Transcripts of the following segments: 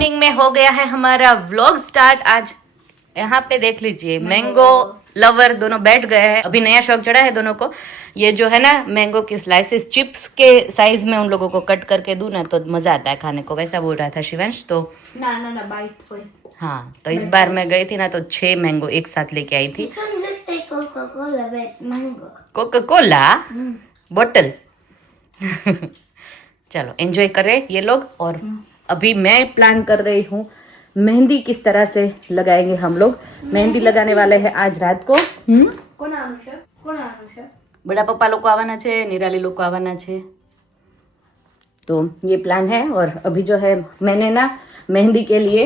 Evening में हो गया है हमारा व्लॉग स्टार्ट। आज यहाँ पे देख लीजिए मैंगो लवर दोनों बैठ गए हैं। अभी नया शौक चढ़ा है दोनों को। ये जो है ना मैंगो की स्लाइसेस चिप्स के साइज में उन लोगों को कट करके दूं ना तो मजा आता है खाने को, वैसा बोल रहा था शिवांश। तो ना बाइट कोई। हाँ, तो इस बार मैं गई थी ना तो 6 मैंगो एक साथ लेके आई थी। कोका कोला बोतल। चलो एंजॉय करें ये लोग। और अभी मैं प्लान कर रही हूँ मेहंदी किस तरह से लगाएंगे हम लोग। मेहंदी लगाने वाले हैं आज रात को। કોણ આનું છે? बड़ा पप्पा लोग को आवाना छे, निराली लोग को आवाना छे, तो ये प्लान है। और अभी जो है मैंने ना मेहंदी के लिए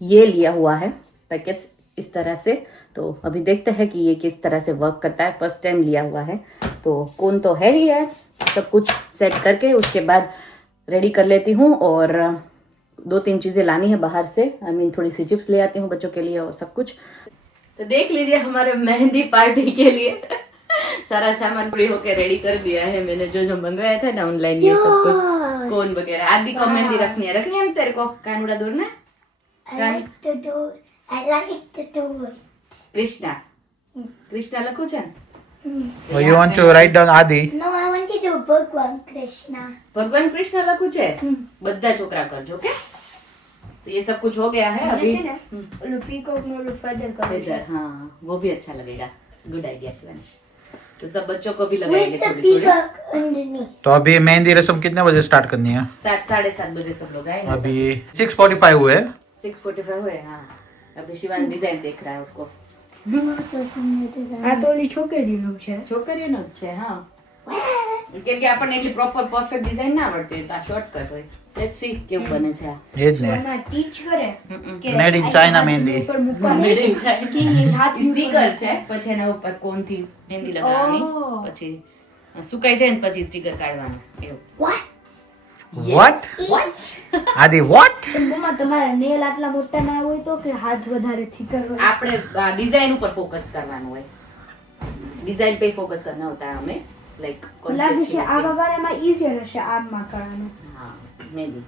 ये लिया हुआ है पैकेट्स इस तरह से। तो अभी देखते हैं कि ये किस तरह से वर्क करता है। फर्स्ट टाइम लिया हुआ है तो कौन तो है ही है। सब कुछ सेट करके उसके बाद रेडी कर लेती हूँ। और 2-3 चीजें लानी है बाहर से। थोड़ी सी चिप्स ले आती हूँ बच्चों के लिए और सब कुछ। तो देख लीजिए हमारे मेहंदी पार्टी के लिए सारा सामान पूरी होके रेडी कर दिया है मैंने। जो मंगवाया था ना ऑनलाइन ये सब कुछ, कोन वगैरह। आदि को मेहंदी रखनी है तेरे को। कानूड़ा दूर ना कृष्णा લખું છે ને। You want to write down Adi? No, I want to do Bhagwan Krishna. भगवान कृष्ण લખું છે। બધા છોકરા કરજો ओके। तो ये सब कुछ हो गया है अभी। पीकॉक नो फेदर कर। हाँ वो भी अच्छा लगेगा। Good idea Shivansh. तो सब बच्चों को भी With लगाएंगे the थोड़ी थोड़ी। peacock underneath. तो अभी मेहंदी रस्म कितने बजे स्टार्ट करनी है? 7-7:30 बजे सब लोग आएंगे। अभी 6:45 हुए। 6:45 हुए। हाँ अभी शिवांश डिजाइन देख रहा है उसको। આ તો ઓલી છોકરીનું છે. છોકરીઓનો જ છે। હા કેમ કે આપણને એટલી પ્રોપર પરફેક્ટ ડિઝાઇન ના આવડતી હોય તો આ શોર્ટકટ હોય। લેટ્સ સી કેવું બને છે આ। ये જ ने એમાં ટીચ કરે કે Made in China મહેંદી। ઉપર મૂકવાની Made in China. કે હાથ સ્ટીકર છે પછી એના ઉપર કોનથી મહેંદી લગાવવાની પછી સુકાઈ જાય ને પછી સ્ટીકર કાઢવાનું એવું। What? What? Adi what? મમ્મા તમારા નેલ આટલા મોટા ના હોય તો કે હાથ વધારે થીકર હોય? આપણે ડિઝાઇન ઉપર ફોકસ કરવાનું હોય। ડિઝાઇન पे फोकस करना होता है हमें लाइक લાગે છે આ બાબામાં ઈઝીયર હશે આમાં કરવાનું। हाँ मे भी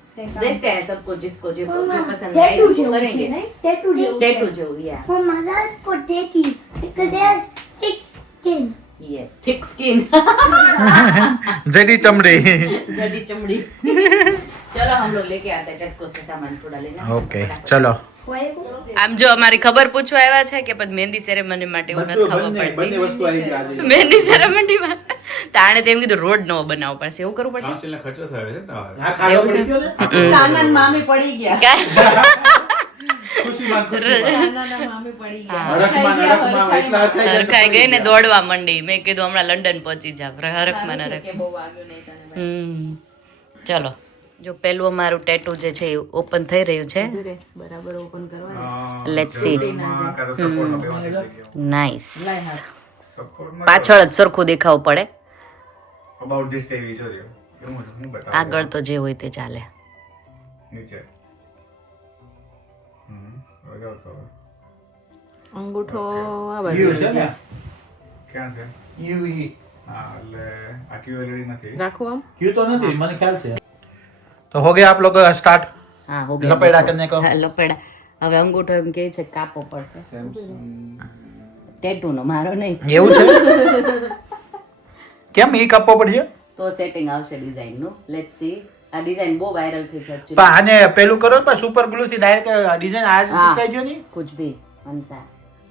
देखते हैं सबको जिसको जो पसंद आए ટેટુ उसको જેવું છે करेंगे। નહીં? ટેટુ જેવું છે। टेटू जो या Mama, that's potato because it has thick skin. Yes thick skin जड़ी चमड़ी। जड़ी चमड़ी। चलो हम लोग लेके आते हैं टेस्को से सामान थोड़ा लेना। ओके चलो। આમ જો અમારી ખબર પૂછવા આવ્યા છે કે પછી મહેંદી સેરેમની માટે એવું નથી ખબર પડતી। મહેંદી સેરેમનીમાં તાણે તેમ કીધું રોડ નવો બનાવવો પડશે એવું કરવું પડશે। ખર્ચો થયો છે તો કાનન મામી પડી ગયા। મામી પડી ગયા। હરખાઈ ગઈ ને દોડવા મંડી। મેં કીધું હમણાં લંડન પહોંચી જાવ હરખમાં ને હરખ। કે બહુ વાગ્યું નહીં તને। ચલો જો પેલું અમારું ટેટુ જે છે એ ઓપન થઈ રહ્યું છે। બરાબર ઓપન કરવાનું। Let's see. નાઈસ। પાછળ જ સરખું દેખાવું પડે। અબાઉટ ધીસ ટીવી જોજો કેવું છે હું બતાવું આગળ તો જે હોય તે ચાલે। નીચે વગાવ તો અંગૂઠો આ You બાજુ છે ને? ક્યાં છે You હા એટલે આ ક્યુએલડી નથી રાખવું આમ। क्यों तो नहीं मैंने ख्याल से। तो हो गया आप लोग का स्टार्ट? હા હો ગયા। લપેડા કરને કો। હા લપેડા। હવે અંગૂઠો એમ કે છે કાપવો પડશે। ટેટુ નો મારો નહીં એવું છે? કેમ ઈ કાપવો પડશે? તો સેટિંગ આવશે ડિઝાઇન નું। Let's see. આ ડિઝાઇન બહુ વાયરલ થઈ છે પણ આને પેલું કરો ને સુપર ગ્લુ થી ડાયરેક્ટ ડિઝાઇન આજ હા। ચિપકાઈ ગયો નહીં? कुछ भी હંસા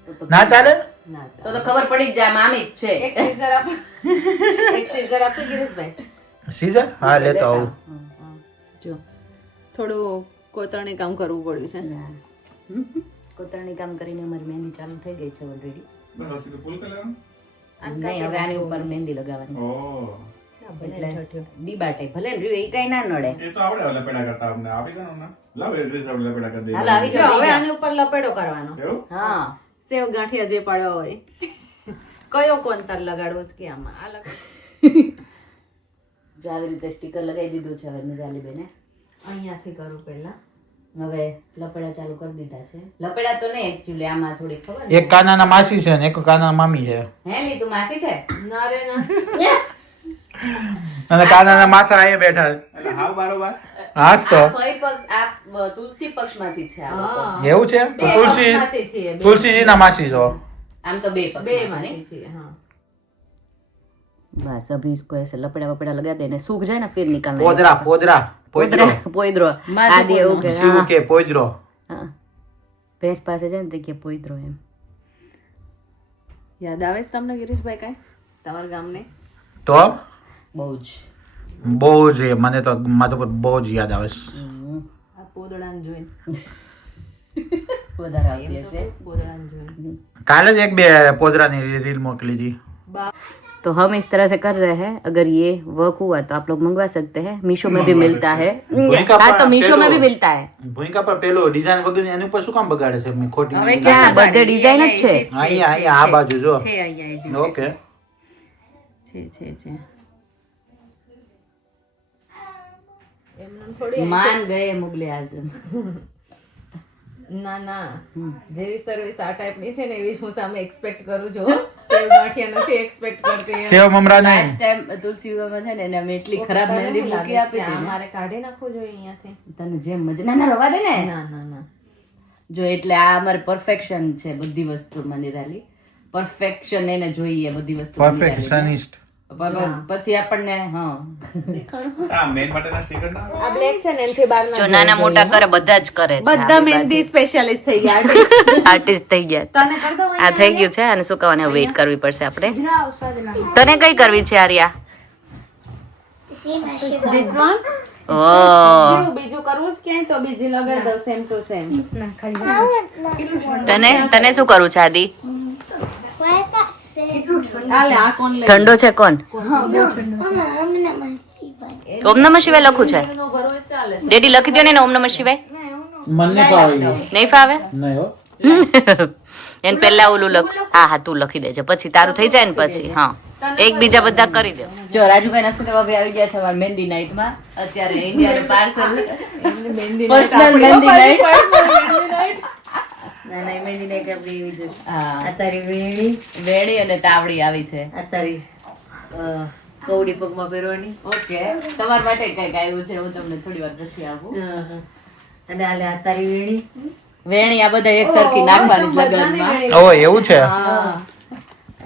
તો ના ચાલે? ના તો ખબર પડી જ જાય મામી જ છે। એક સીઝર આપ એક સીઝર આપી ગિરીશભાઈ। સીઝર? હા લેતો આવું। જો થોડું કોતરણી કામ કરવું પડ્યું છે। કોતરણી કામ કરીને અમારી મહેંદી ચાલુ થઈ ગઈ છે ઓલરેડી। બસ સીધું પુલ કરી લેવાનું નહીં હવે આની ઉપર મહેંદી લગાવવાની ઓ એટલે ડીબા ટાઈપ ભલે ને રહ્યું એ કઈ ના નડે। એ તો આપણે લપેડા કરતા અમને આપી દો ને લાવ એડ્રેસ આપણે લપેડા કરી દઈએ હાલ આવી જો જાઓ હવે આની ઉપર લપેડો કરવાનો। એવું હા સેવ ગાંઠિયા જે પડ્યો હોય કયો કોંતર લગાડવો છે કે આમાં આ લગાડ જો આવી રીતે સ્ટીકર લગાવી દીધું છે હવે નિરાલી બેને। અહીંયાથી કરું પહેલા। હવે લપેડા ચાલુ કરી દીધા છે। લપેડા તો નહીં એકચ્યુઅલી આમાં થોડી ખબર એક કાનાના માસી છે ને એક કાનાના મામી છે। હે લી તું માસી છે? ના રે ના અને કાનાના માસા અહીંયા બેઠા છે. એટલે હાવ બારોબાર હાસ તો આ ફઈ પક્ષ આ તુલસી પક્ષમાંથી છે આ લોકો. એવું છે તો પક્ષમાંથી છીએ, બે. તુલસીજીના માસી છો. આમ તો બે બે પક્ષ માંથી છીએ, હા. बस अभी इसको ऐसे लपड़ा वपड़ा लगा देने सूख जाए ना फिर निकालना પોદરા પોદરા પોદરો પોઈद्रो माधु आदि એવું કે શિવ કે પોદરો. હા ભેંસ પાસે જાય ને તે કે પોઈद्रो એમ યાદ આવે છે તમને ગિરીશભાઈ કાંઈ તમારા ગામને? તો બહુ જ બહુ જ મને તો માથા પર બહુ જ યાદ આવે છે. આ પોદળાને જોઈને વધારે આવતી એમ તો હશે કહું છું, પોદળાને જોઈને. કાલે જ એક બે પોદરાની રીલ મોકલી હતી. तो हम इस तरह से कर रहे हैं अगर ये वर्क हुआ तो आप लोग मंगवा सकते हैं मीशो में भी मिलता है हाँ तो मीशो में भी मिलता है ભૂમિકા પર પેલો ડિઝાઇન વગર એની ઉપર શું કામ બગાડે છે મેં ખોટી હવે ક્યાં ક્યાં બધે ગાડી? ડિઝાઇન જ છે. અહીંયા અહીંયા આ બાજુ જો. છે અહીંયા એ જે ઓકે છે એમને થોડી मान गए मुगले आजम ના ના જેવી સર્વિસ આ ટાઈપની છે ને એવી જ હું સામે એક્સપેક્ટ કરું છું હો. સેવ ગાંઠિયા નથી એક્સપેક્ટ કરતી એમ. સેવ મમરા નહીં. લાસ્ટ ટાઈમ તુલસી વિવાહમાં છે ને એને અમે એટલી ખરાબ તને મહેંદી શું મૂકી લાગે છે આપી કે આ હતી ને. મારે કાઢી નાખવું જોઈએ અહીંયાથી? તને જેમ મજા ના ના રવા દે ને ના ના ના જો એટલે આ અમારે પરફેક્શન છે બધી વસ્તુમાં નિરાલી પરફેક્શન એને જોઈએ બધી વસ્તુ પરફેક્શનિસ્ટ. પછી આપણને હા આ મેન માટેના સ્ટીકર ના આ બ્લેક છે ને એનથી બહાર ના જો નાના મોટા કરે બધા જ કરે બધા મહેંદી સ્પેશિયાલિસ્ટ થઈ ગયા artist. આર્ટિસ્ટ થઈ ગયા તને કરી દઉં આ થઈ ગયું છે અને સુકાવાને વેઇટ કરવી પડશે આપણે ના સાદના તને કઈ કરવી છે આર્યા સેમ હશે this one? ઓ બીજું કરવું જ ક્યાંય તો બીજી લગાડી દઉં સેમ ટુ સેમ. ના ખાલી તને શું કરવું છે આદિ વાયકા સે આલે આ કોણ લઈ ઠંડો છે કોણ ઓમ નમઃ શિવાય લખું છે નો ભરો જ ચાલે. ડેડી લખી દો ને ઓમ નમઃ શિવાય મને તો આવી ગયું. નહીં ફાવે નહીં હો. એને પહેલા ઓલું લખ હા હા તું લખી દેજે પછી તારું થઈ જાય ને પછી હા એકબીજા બધા કરી દે જો રાજુભાઈ નસ્તે ભાભી આવી ગયા છે અમારી મહેંદી નાઈટ માં અત્યારે ઇન્ડિયાનું પાર્સલ મહેંદી પર્સનલ મહેંદી નાઈટ ના ના મહેંદી નાઈટ આપણી એવી જ હા આ તારી વેણી વેણી અને તાવડી આવી છે આ તારી કવડી પગમાં પહેરવાની ઓકે તમારા માટે કઈક આવ્યું છે હું તમને થોડી વાર પછી આપું અને આલે આ તારી વેણી વેણી આ બધા એક સરખી નાખવાની જ લગનમાં ઓ એવું છે.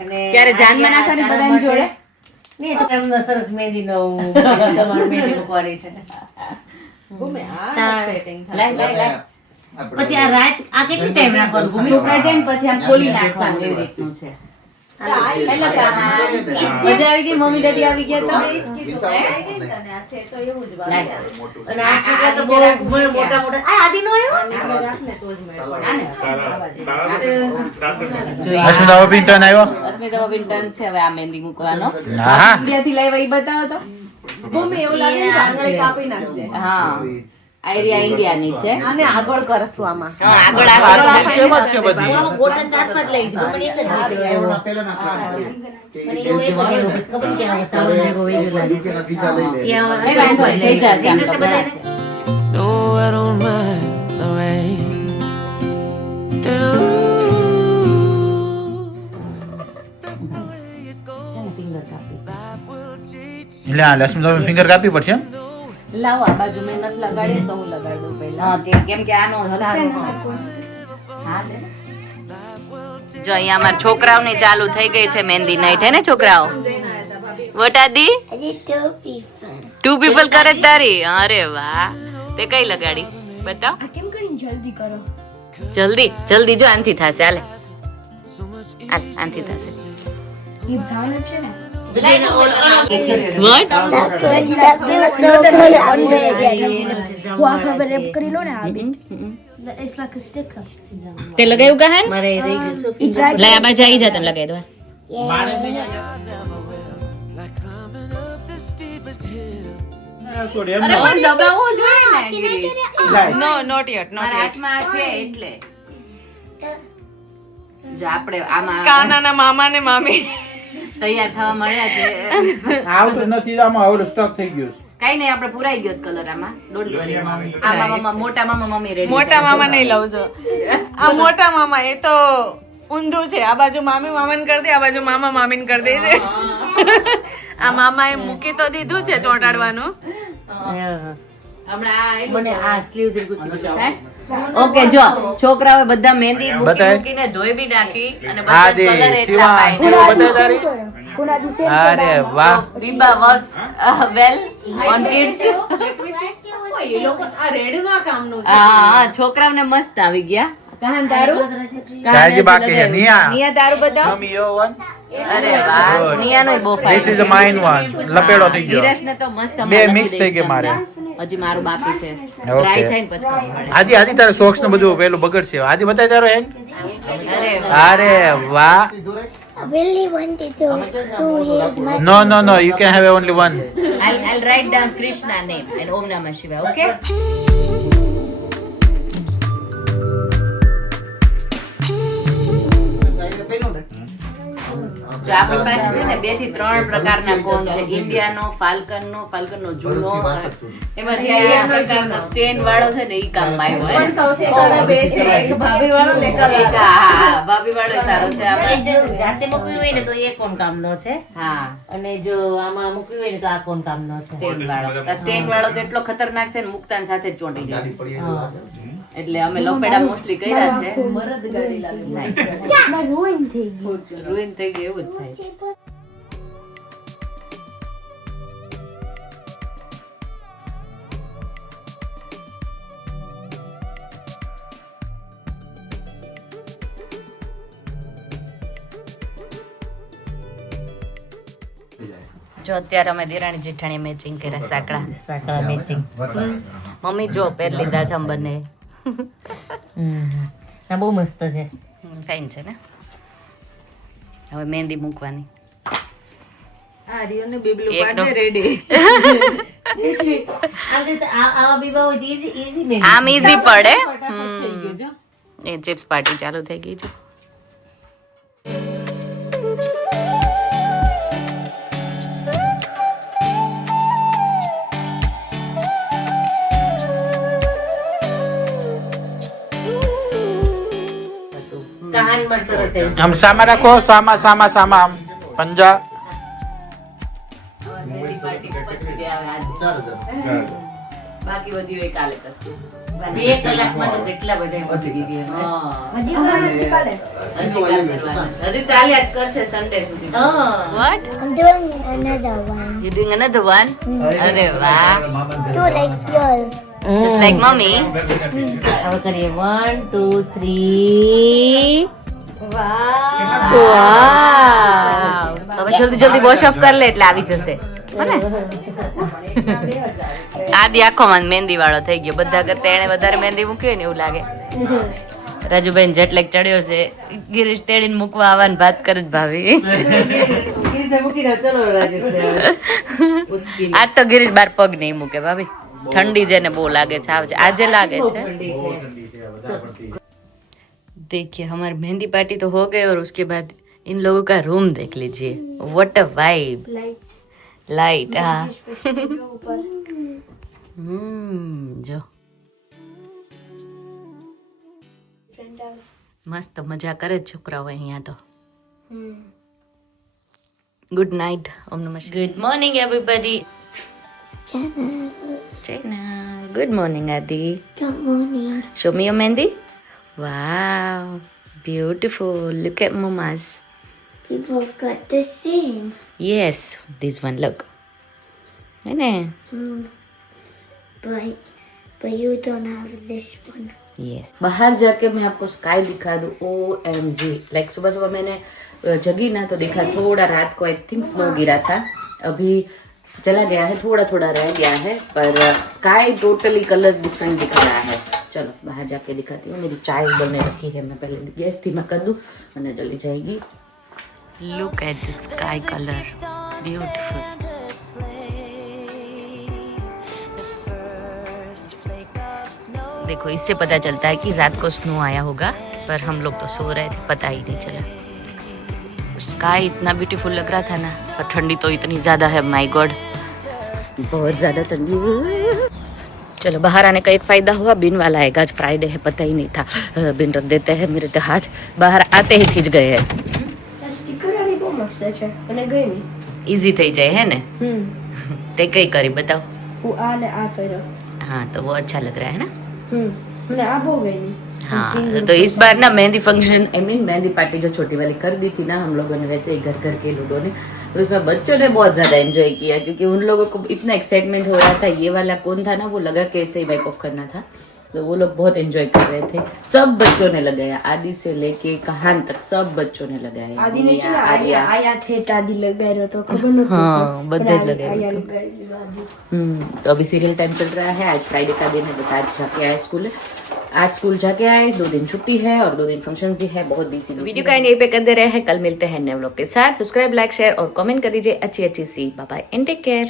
અને ક્યારે જાનમાં નાખવાની બધાની જોડે નહીં તો એમને સરસ મહેંદી નો તમારે મહેંદી મૂકવાની છે ભૂમે આ સેટિંગ લાય લાય લાય પછી આ રાત આ કેટલી ટાઈમ રાખવાનું ભૂમિ? સુકાઈ જાય ને પછી આમ ખોલી નાખવાનું એવી રીતનું છે એટલે મજા આવી ગઈ મમ્મી ડેડી આવી ગયા તો અને આ છોકરા તો બહુ મોટા મોટા આ આદિ નો અસ્મિતા ભાભી ટર્ન આવ્યો. અસ્મિતા ભાભી ટર્ન છે હવે આ મહેંદી મૂકવાનો હા ઇન્ડિયાથી લાવ્યા ઈ બતાવો તો ભૂમે એવું લાગે ને કે આંગળી કાપી નાખજે. હા આઈરિયા ઇન્ડિયાની છે આને આગળ કરશું આમાં. હા આગળ આ સેમ જ છે બધી. ગોટા ચાટમાં જ લઈ જજો મને એક જ નથી આવ્યો. મને એવું એક જ આવ્યું. ખબર નહીં કેમ સારો ભેગો વેગો લાગે. ત્યાં કઈ વાંધો નહીં, થઈ જશે આમ તો બધાને. No, I don't mind the rain. એટલે આ લક્ષ્મી ફિંગર કાપી પડશે એમ? લાવો આ બાજુ મેં નથી લગાડી તો હું લગાડી દઉં પહેલા. હા કેમ કે આનો હલશે ને હા લે. જો અહીંયા અમારા છોકરાઓની ચાલુ થઈ ગઈ છે મહેંદી નાઈટ હે ને છોકરાઓ વટાદી ટુ પીપલ કરે તારી અરે વાહ તે કઈ લગાડી બતાવ કેમ કરીને જલ્દી કરો જલ્દી જલ્દી જો આનથી થશે હાલે હાલ આનથી થશે એ બ્રાઉન છે ને વોટ ખબર રેપ કરી લો ને આ બી It's like a sticker. તે લગાવ્યું કહે મારે રહી ગયું છે. It's right. લે આ બાજુ આવી જા તને લગાવી દો સોરી એમ અરે ના. પણ દબાવવું જોઈએ ને ગિરીશ. નો નોટ યટ મારા હાથમાં છે એટલે જો આપણે આમાં કાનાના મામા ને મામી તૈયાર થવા મળ્યા છે આવતું નથી આમાં હવે સ્ટક થઈ ગયું છે. કઈ નહીં આપણે પુરાઈ ગયો કલર આમાં ડોન્ટ વરી આમાં મોટા મામા મમ્મી રેડી મોટા મામા નહીં લઉં છો. આ મોટા મામા એ તો ઊંધું છે. આ બાજુ મામી મામાને કરી દે, આ બાજુ મામા મામીને કરી દે છે. આ મામાએ મૂકી તો દીધું છે ચોંટાડવાનું. મને આ સ્લીવ ઓકે જો છોકરાઓએ બધા મહેંદી મૂકીને ધોઈ બી નાખી અને બધા કલર એટલા પાય અરે વાહ વિભા વર્ક્સ વેલ ઓન કિડ્સ. એ લોકો આ રેડમાં કામનું છે. હા છોકરાઓને મસ્ત આવી ગયા. કહાન તારું કાજી બાકી છે નિયા નિયા તારું બધા મમ્મી યો વન અરે વાહ નિયાનો બહુ this is the main one લપેડો થઈ ગયો ધીરજને તો મસ્ત બે મિક્સ થઈ ગયા મારે હજી મારું બાકી છે Okay. ડ્રાય થઈને પછી ખબર પડે. આદિ આદિ તારે સોક્સ ને બધું પેલું બગડશે આદિ બતાય તારો હેન્ડ અરે અરે વાહ I really wanted to eat my no you can have only one I'll write down Krishna name and Om Namah Shivaya, okay? જો આપણી પાસે છે ને 2 થી 3 પ્રકારના કોન છે. ઇન્ડિયાનો, ફાલ્કનનો જૂનો, એમાંથી આ પ્રકારનો સ્ટેન વાળો છે ને ઈ કામ આવ્યો હે. પણ સૌથી સારા બે છે, એક ભાભી વાળો ને એક એક હા ભાભી વાળો સારો છે આપણે. જો જાતે મૂકવી હોય ને તો એ કોણ કામનો છે હા અને જો આમાં મૂકવી હોય ને તો આ કોણ કામનો છે. સ્ટેન વાળો તો એટલો ખતરનાક છે ને મુક્તાન સાથે જ ચોંટી જાય. ગાડી પડી એવું લાગે. એટલે અમે લોપેડા મોસ્ટલી કર્યા છે. મરદ ગાડી લાગે. my ruin થઈ ગયું. રૂઈન થઈ ગયું એવું જ થાય. જો અત્યારે અમે દેરાણી જેઠાણી મેચિંગ કર્યા સાંકળા મેચિંગ. મમ્મી જો પહેર લીધા છે અમે બંને. આ બહુ મસ્ત છે. ફાઇન છે ને. હવે મહેંદી મૂકવાની. આ રિયો ને બીબલું એક પાડે તો- રેડી. આવા બીબા હોય તો easy ને. આમ ઈઝી પડે. ફટાફટ થઈ ગયું જો. એ ચિપ્સ પાર્ટી ચાલુ થઈ ગઈ છે. કહાનીમાં સરસ છે. આમ સામા રાખો સામા આમ પંજા મહેંદી પાર્ટી પછી આવે આજે. 4,000. બાકી બધી હોય કાલે કરશું. 2 કલાકમાં તો કેટલા બધા મૂકી દીધી અમે. હા. હજી પણ નથી કાઢે. હજી કાલ કરવાના. હજી ચાલ્યા જ કરશે સન્ડે સુધી. હા. What? I'm doing another one. You doing another one? અરે વાહ. મામાને ઘરે Do like yours. Just like mommy. હવે કરીએ 1 2 3. Wow. હવે જલ્દી વોશ ઓફ કરી લે એટલે આવી જશે. હને? આદિ આખો માં મહેંદી વાળો થઈ ગયો. બધા કરતા એને વધારે મહેંદી મૂકી હોય ને એવું લાગે. રાજુભાઈ જેટ લેક ચડ્યો છે. ગિરીશ તેડીને મૂકવા આવવાની વાત કરે જ ભાભી. આજ તો ગિરીશ બાર પગ નહીં મૂકે ભાભી. ठंडी जेने बो लागे छे आज लागे छे। देखिए हमारी मेहंदी पार्टी तो हो गई और उसके बाद इन लोगों का रूम देख लीजिए, व्हाट अ वाइब, लाइट हाँ जो मस्त मजा करे छोकराओ अहींया तो। गुड नाइट, ओम नमः शिवाय। Good morning everybody. Chana, good morning Adi. Good morning. Show me your mehndi. Wow, beautiful. Look at Mama's. People have got the same. Yes, this one look. But you don't have this one. Yes. बाहर जाके मैं आपको sky दिखा दूँ। OMG, like सुबह सुबह मैंने जगी ना तो देखा थोड़ा, रात को आई थिंक स्नो गिरा था, अभी चला गया है, थोड़ा थोड़ा रह गया है, पर स्काई टोटली कलर डिफरेंट दिख रहा है। चलो बाहर जाके दिखाती हूँ। मेरी चाय उबलने रखी है, मैं पहले गैस धीमा कर दूँ और जल्दी जाएगी। Look at the sky colour, beautiful. देखो इससे पता चलता है कि रात को स्नो आया होगा, पर हम लोग तो सो रहे थे, पता ही नहीं चला। स्काई इतना ब्यूटीफुल लग रहा था ना, पर ठंडी तो इतनी ज्यादा है, माय गॉड बहुत ज्यादा ठंडी है। चलो बाहर आने का एक फायदा हुआ, बिन वाला आएगा, आज फ्राइडे है पता ही नहीं था। बिन रख देते हैं, मेरे तो हाथ बाहर आते ही खींच गए हैं। સ્ટીકર આની બહુ મસ્ત છે મને ગમી. इजी થઈ જાય है ना। તે કઈ કરી बताओ। હું આ ને આ કર્યો. हाँ तो वो अच्छा लग रहा है ना। મને આ બહુ ગમી. हाँ तो इस बार ना mehndi function I mean mehndi party जो छोटी वाली कर दी थी ना हम लोगों ने, वैसे ही घर करके लूडो ने, तो इसमें बच्चों ने बहुत ज्यादा एंजॉय किया क्योंकि उन लोगों को इतना एक्साइटमेंट हो रहा था। ये वाला कौन था ना, वो लगा कि ऐसे ही वाइप ऑफ करना था, तो वो लोग बहुत एंजॉय कर रहे थे। सब बच्चों ने लगाया, आदि से लेके कहान तक सब बच्चों ने लगाया। આદિને છે ને આયા ઠેઠ આદि લગાડ્યો તો ખબર નહોતું. हाँ बदले આયા लगे। લગાડી દીધો આદિ. तो अभी सीरियल टाइम चल रहा है। आज फ्राइडे का दिन है, बस आज जाके आए स्कूल, आज स्कूल जाके आए, 2 दिन छुट्टी है और 2 दिन फंक्शन भी है, बहुत बिजी। वीडियो का एंड यहीं पे कर दे रहे हैं, कल मिलते हैं नए व्लॉग के साथ। सब्सक्राइब, लाइक, शेयर और कमेंट कर दीजिए अच्छी अच्छी सी। Bye bye and take care.